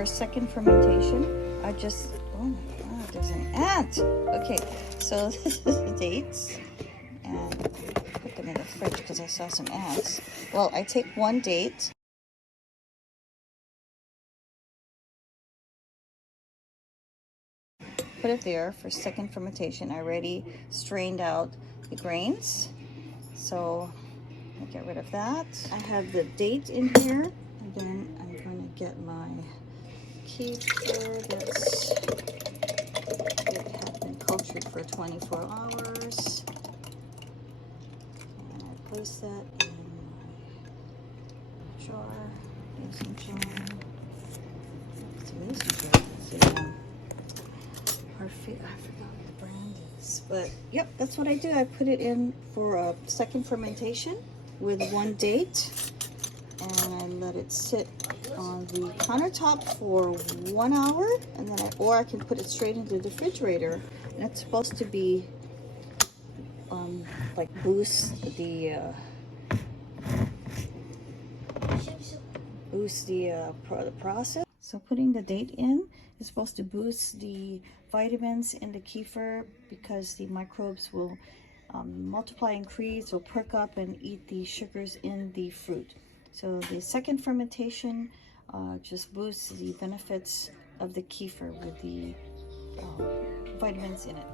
for a second fermentation, I just, oh my God, there's an ant. Okay, so this is the dates, and put them in the fridge because I saw some ants. Well, I take one date, put it there for second fermentation. I already strained out the grains, so I get rid of that. I have the date in here, and then I'm going to get my kefir that's it had been cultured for 24 hours, and I place that in my jar, mason jar. It's a mason jar. It's I forgot what the brand is, but yep, that's what I do. I put it in for a second fermentation with one date, and I let it sit on the countertop for 1 hour, and then I can put it straight into the refrigerator, and it's supposed to be like boost the process. So putting the date in is supposed to boost the vitamins in the kefir because the microbes will multiply, increase, will perk up and eat the sugars in the fruit. So the second fermentation just boosts the benefits of the kefir with the vitamins in it.